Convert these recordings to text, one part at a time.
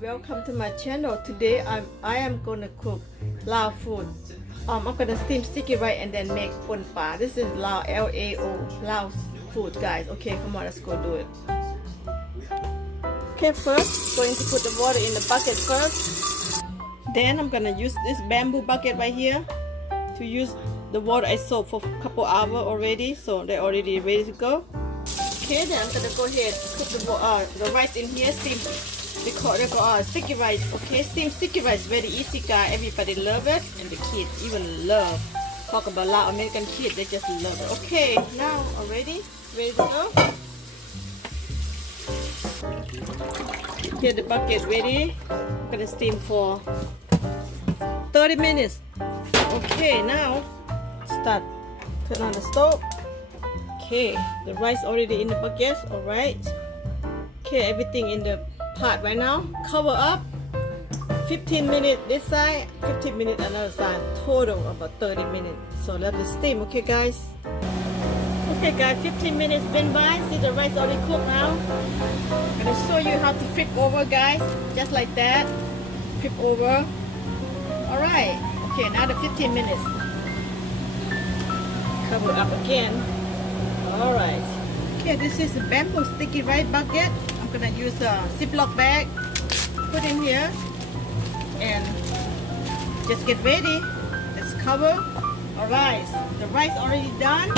welcome to my channel. Today I am gonna cook Lao food. I'm gonna steam sticky rice and then make pon pa. This is Lao Lao food, guys. Okay, come on, let's go do it. Okay, first going to put the water in the bucket first. Then I'm gonna use this bamboo bucket right here to use the water I soaked for a couple hours already, so they're already ready to go. Okay, then I'm gonna go ahead and put the rice in here, steam. Because they got sticky rice. Okay, steam sticky rice, very easy, guys. Everybody love it, and the kids even love. Talk about Lao American kids, they just love it. Okay, now already ready to go. Here the bucket ready. I'm gonna steam for 30 minutes. Okay, now start. Turn on the stove. Okay, the rice already in the bucket. All right. Okay, everything in the pot right now. Cover up. 15 minutes this side, 15 minutes another side. Total about 30 minutes. So let it steam. Okay, guys. Okay, guys. 15 minutes been by. See the rice already cooked now. I'm gonna show you how to flip over, guys. Just like that. Flip over. All right. Okay, now the 15 minutes. Cover up again. All right. Okay, this is the bamboo sticky rice bucket. I'm gonna use a Ziploc bag. Put in here and just get ready. Let's cover. All right. The rice already done.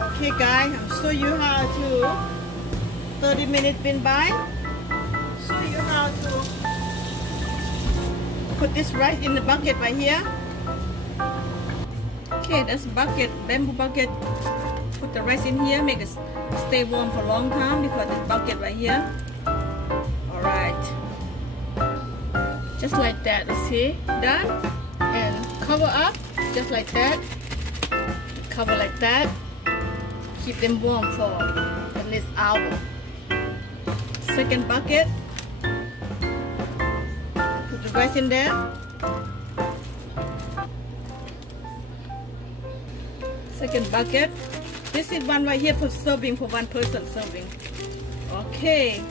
Okay, guys. I'll show you how to. 30 minutes been by. Show you how to put this rice in the bucket right here. Okay, that's bucket, bamboo bucket. Put the rice in here, make it stay warm for a long time because this bucket right here. Alright. Just like that, you see? Done. And cover up, just like that. Cover like that. Keep them warm for at least an hour. Second bucket. Put the rice in there. Second bucket. This is one right here for serving, for one person serving. Okay.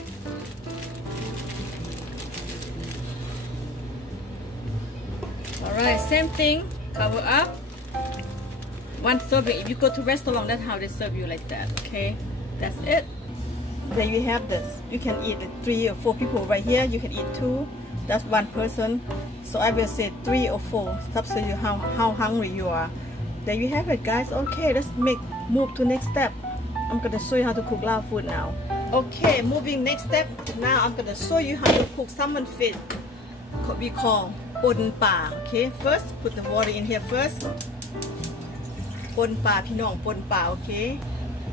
Alright, same thing. Cover up. One serving. If you go to restaurant, that's how they serve you like that. Okay. That's it. There you have this. You can eat 3 or 4 people right here. You can eat 2. That's one person. So I will say 3 or 4. It's up to you how hungry you are. There you have it, guys. Okay, let's move to next step. I'm gonna show you how to cook Lao food now. Okay, moving next step. Now I'm gonna show you how to cook salmon fish. What we call pon pa. Okay, first put the water in here first. Pon pa, pinong pon pa. Okay.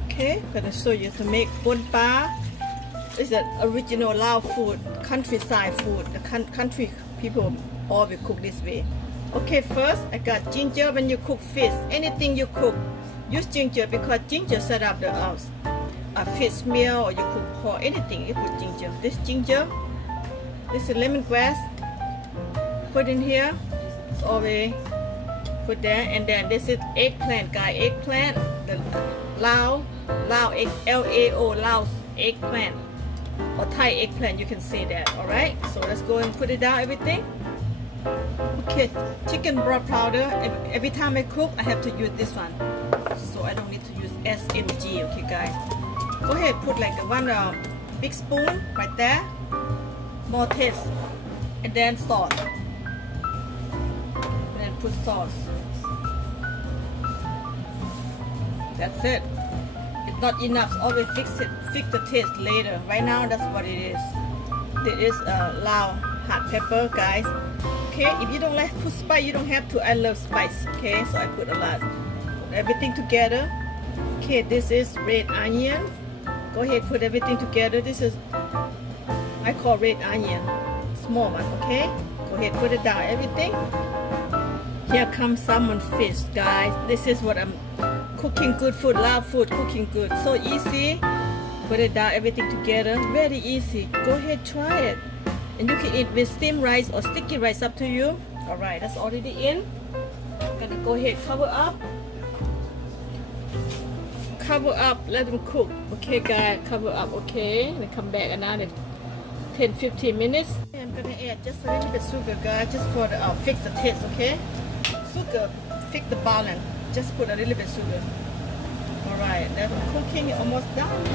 Okay, I'm gonna show you to make pon pa. It's an original Lao food, countryside food. The country people always cook this way. Okay, first I got ginger. When you cook fish, anything you cook, use ginger because ginger set up the fish meal, or you cook pork, anything you put ginger. This ginger, this is lemongrass. Put in here. It's already put there, and then this is eggplant, guys. Eggplant, the Lao Lao Lao eggplant, or Thai eggplant. You can say that. All right. So let's go and put it down. Everything. Okay, chicken broth powder. Every time I cook, I have to use this one, so I don't need to use SMG. Okay, guys. Go ahead, put like one big spoon right there. More taste, and then salt. And then put sauce. That's it. It's not enough. Always fix the taste later. Right now, that's what it is. This is Lao hot pepper, guys. Okay, if you don't like put spice, you don't have to. I love spice. Okay, so I put a lot. Put everything together. Okay, this is red onion. Go ahead, put everything together. This is I call red onion, small one. Okay, go ahead, put it down. Everything. Here comes salmon fish, guys. This is what I'm cooking. Good food, Lao food, cooking good. So easy. Put it down. Everything together. Very easy. Go ahead, try it. And you can eat with steamed rice or sticky rice, up to you. Alright, that's already in. I'm gonna go ahead, cover up. Cover up, let them cook. Okay, guys, cover up. Okay, then come back and now they 10-15 minutes. I'm gonna add just a little bit sugar, guys, just for the fix the taste, okay? Sugar, fix the balance. Just put a little bit sugar. Alright, the cooking is almost done.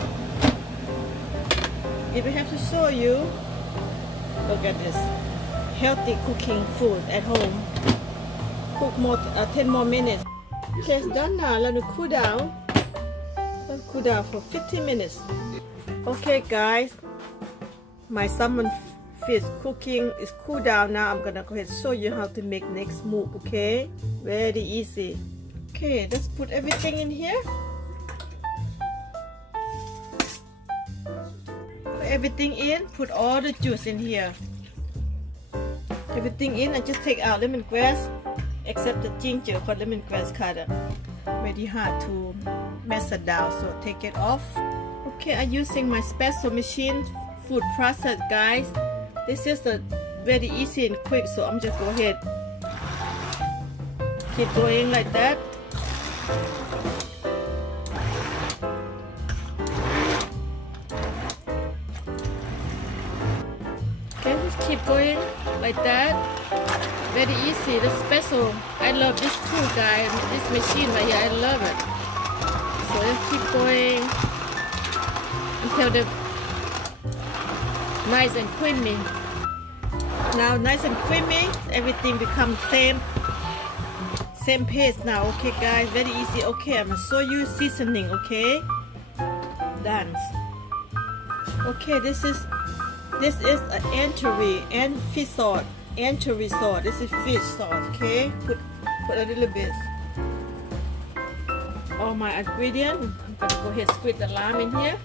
If we have to show you, look at this. Healthy cooking food at home. Cook more 10 more minutes. Okay, it's done now. Let it cool down. Let it cool down for 15 minutes. Okay, guys. My salmon fish cooking is cool down now. I'm gonna go ahead and show you how to make next move, okay? Very easy. Okay, let's put everything in here. Put everything in. Put all the juice in here. Everything in and just take out lemongrass, except the ginger, because lemongrass kind of very hard to mess it down. So take it off. Okay, I'm using my special machine food process, guys. This is a very easy and quick, so I'm just go ahead, keep going like that. Okay, just keep going like that. Very easy. The special. I love this tool, guys. This machine right here, I love it. So just keep going until the nice and creamy. Now nice and creamy, everything becomes same paste now. Okay, guys, very easy. Okay, I'm gonna show you seasoning. Okay, done. Okay, this is an anchovy and fish sauce. Anchovy sauce. This is fish sauce. Okay, put a little bit. All my ingredients. I'm gonna go ahead and squeeze the lime in here.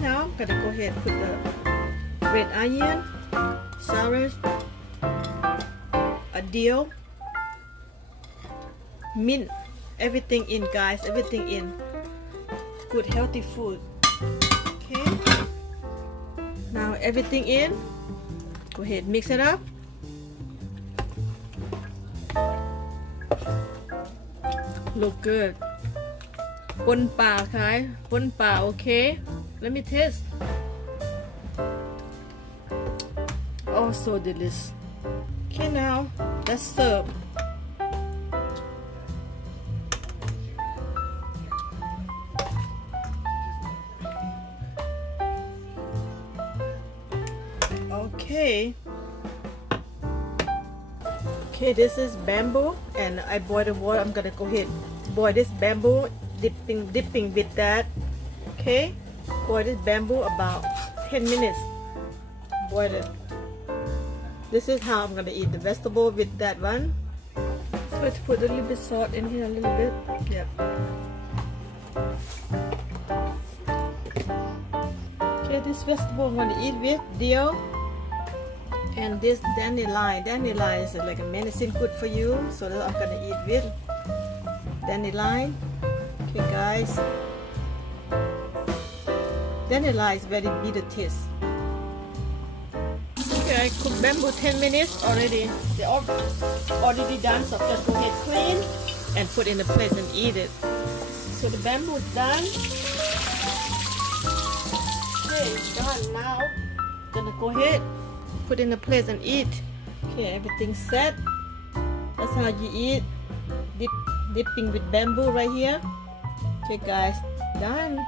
Now I'm gonna go ahead and put the red onion, sour, a dill, mint, everything in, guys, everything in. Good healthy food. Okay. Now everything in. Go ahead, mix it up. Look good. ปนปลาค่ะปนปลา okay. Let me taste. Oh, so delicious. Okay, now let's serve. Okay. Okay, this is bamboo, and I boil the water. I'm gonna go ahead boil this bamboo, dipping with that. Okay. Boil this bamboo about 10 minutes. Boil it. This is how I'm gonna eat the vegetable with that one. So let's put a little bit salt in here, a little bit. Yep. Okay, this vegetable I'm gonna eat with dill and this dandelion. Dandelion is like a medicine good for you, so that I'm gonna eat with dandelion. Okay, guys. Dandelion is very bitter taste. Okay, I cooked bamboo 10 minutes already. They're already done, so just go ahead, clean and put in the plate and eat it. So the bamboo is done. Okay, it's done now. Gonna go ahead, put in the plate and eat. Okay, everything's set. That's how you eat. Dipping with bamboo right here. Okay, guys, done.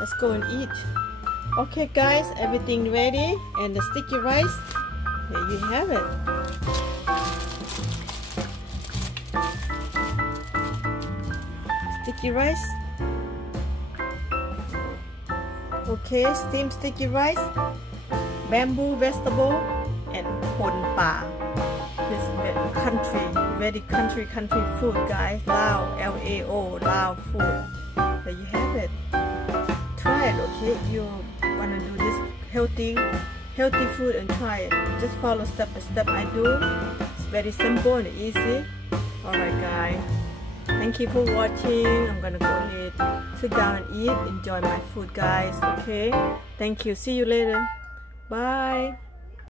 Let's go and eat. Okay, guys, everything ready, and the sticky rice. There you have it. Sticky rice. Okay, steamed sticky rice, bamboo vegetable, and pon pa. This very country food, guys. Lao, L-A-O, Lao food. There you have it. Try it, okay? If you wanna do this healthy food, and try it. Just follow step by step I do. It's very simple and easy. Alright, guys. Thank you for watching. I'm gonna go ahead, sit down and eat, enjoy my food, guys. Okay? Thank you. See you later. Bye.